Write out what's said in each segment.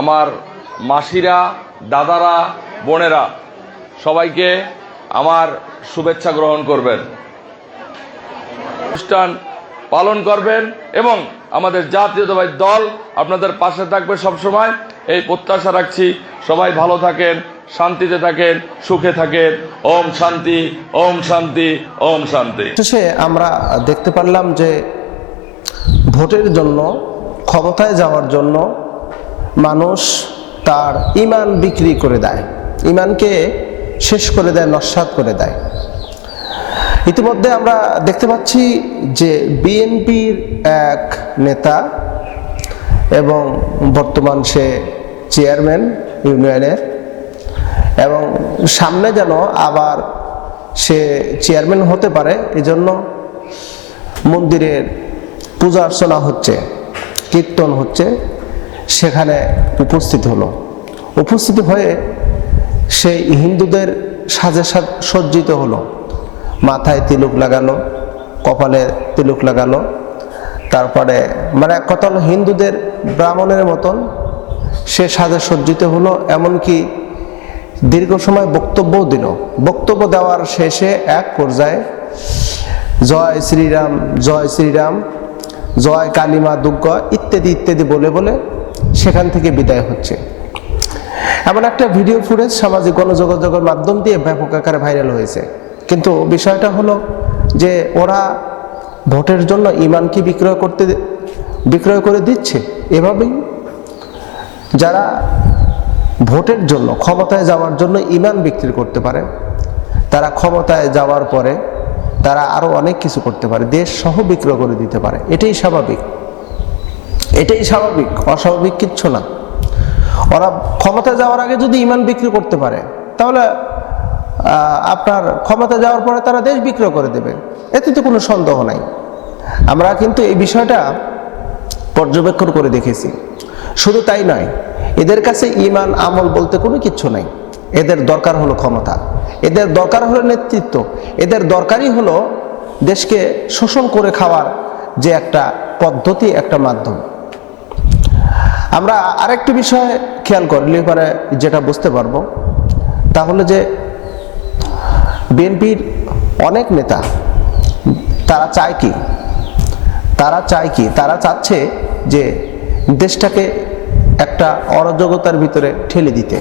আমার মাসিরা, দাদারা, বোনেরা, সবাইকে আমার শুভেচ্ছা গ্রহণ করবেন। অনুষ্ঠান পালন করবেন এবং আমাদের জাতীয়তাবাদী দল আপনাদের পাশে থাকবে সবসময়। এই প্রত্যাশা রাখছি সবাই ভালো থাকেন, শান্তিতে থাকেন, সুখে থাকেন। ওম শান্তি ওম শান্তি ওম শান্তি। শেষে আমরা দেখতে পারলাম যে ভোটের জন্য, ক্ষমতায় যাওয়ার জন্য মানুষ তার ইমান বিক্রি করে দেয়। ইমানকে শেষ করে দেয়, নস্বাত করে দেয়। ইতিমধ্যে আমরা দেখতে পাচ্ছি যে বিএনপির এক নেতা এবং বর্তমান সে চেয়ারম্যান ইউনিয়নের এবং সামনে যেন আবার সে চেয়ারম্যান হতে পারে, এজন্য মন্দিরের পূজা অর্চনা হচ্ছে, কীর্তন হচ্ছে। সেখানে উপস্থিত হলো। উপস্থিত হয়ে সেই হিন্দুদের সাজে সাজ সজ্জিত হলো। মাথায় তিলুক লাগালো, কপালে তিলক লাগালো। তারপরে মানে হলো হিন্দুদের ব্রাহ্মণের মতন সে সাজে সজ্জিত হলো, এমনকি দীর্ঘ সময় বক্তব্যও দিল। বক্তব্য দেওয়ার শেষে এক পর্যায়ে, জয় শ্রীরাম জয় শ্রীরাম, জয় কালিমা দুর্গ, ইত্যাদি ইত্যাদি বলে বলে সেখান থেকে বিদায় হচ্ছে। এমন একটা ভিডিও ফুটেজ সামাজিক গণযোগাযোগের মাধ্যম দিয়ে ব্যাপক আকারে ভাইরাল হয়েছে। কিন্তু বিষয়টা হলো যে ওরা ভোটের জন্য ইমানকে বিক্রয় করতে বিক্রয় করে দিচ্ছে এভাবেই। যারা ভোটের জন্য, ক্ষমতায় যাওয়ার জন্য ইমান বিক্রি করতে পারে, তারা ক্ষমতায় যাওয়ার পরে তারা আরও অনেক কিছু করতে পারে, দেশ সহ বিক্রয় করে দিতে পারে। এটাই স্বাভাবিক। এটাই স্বাভাবিক, অস্বাভাবিক কিচ্ছু না। ওরা ক্ষমতা যাওয়ার আগে যদি ইমান বিক্রি করতে পারে, তাহলে আপনার ক্ষমতা যাওয়ার পরে তারা দেশ বিক্রয় করে দেবে। এতে তো কোনো সন্দেহ নাই। আমরা কিন্তু এই বিষয়টা পর্যবেক্ষণ করে দেখেছি। শুধু তাই নয়, এদের কাছে ইমান, আমল বলতে কোনো কিচ্ছু নাই। এদের দরকার হলো ক্ষমতা। এদের দরকার হলো নেতৃত্ব। এদের দরকারই হলো দেশকে শোষণ করে খাওয়ার যে একটা পদ্ধতি, একটা মাধ্যম। আমরা আরেকটি বিষয় খেয়াল করলে পরে যেটা বুঝতে পারব তাহলে যে বিএনপির অনেক নেতা, তারা চায় কি? তারা চায় কি? তারা চাচ্ছে যে দেশটাকে একটা অরাজকতার ভিতরে ঠেলে দিতে।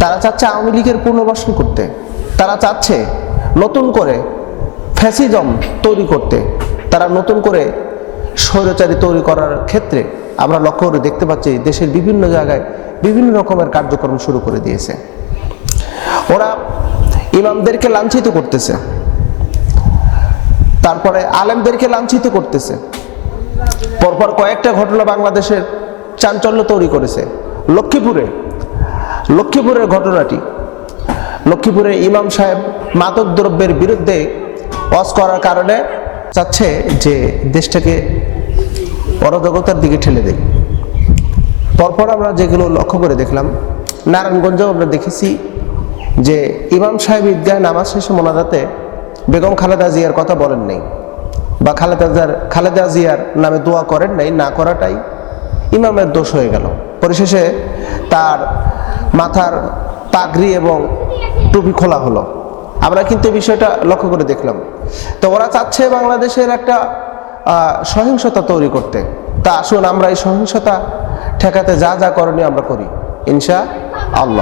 তারা চাচ্ছে আওয়ামী লীগের পুনর্বাসন করতে। তারা চাচ্ছে নতুন করে ফ্যাসিজম তৈরি করতে। তারা নতুন করে স্বৈরাচারী তৈরি করার ক্ষেত্রে আমরা লক্ষ্য করে দেখতে পাচ্ছি দেশের বিভিন্ন জায়গায় বিভিন্ন রকমের কার্যক্রম শুরু করে দিয়েছে। ওরা ইমামদেরকে লাঞ্ছিত করতেছে। তারপরে আলেমদেরকে লাঞ্ছিত করতেছে। পরপর কয়েকটা ঘটনা বাংলাদেশের চাঞ্চল্য তৈরি করেছে। লক্ষ্মীপুরে, লক্ষ্মীপুরের ঘটনাটি। লক্ষ্মীপুরে ইমাম সাহেব মাদক দ্রব্যের বিরুদ্ধে অস করার কারণে চাচ্ছে যে দেশটাকে অরাজকতার দিকে ঠেলে দেয় পরপর আমরা যেগুলো লক্ষ্য করে দেখলাম, নারায়ণগঞ্জেও আমরা দেখেছি যে ইমাম সাহেব ঈদগাহ নামাজ শেষে মোনাজাতে বেগম খালেদা জিয়ার কথা বলেন নাই বা খালেদা জিয়ার খালেদা জিয়ার নামে দোয়া করেন নাই, না করাটাই ইমামের দোষ হয়ে গেল। পরিশেষে তার মাথার পাগড়ি এবং টুপি খোলা হলো। আমরা কিন্তু বিষয়টা লক্ষ্য করে দেখলাম। তো ওরা চাচ্ছে বাংলাদেশের একটা সহিংসতা তৈরি করতে। তা আসুন আমরা এই সহিংসতা ঠেকাতে যা যা করণীয় আমরা করি। ইনশা আল্লাহ।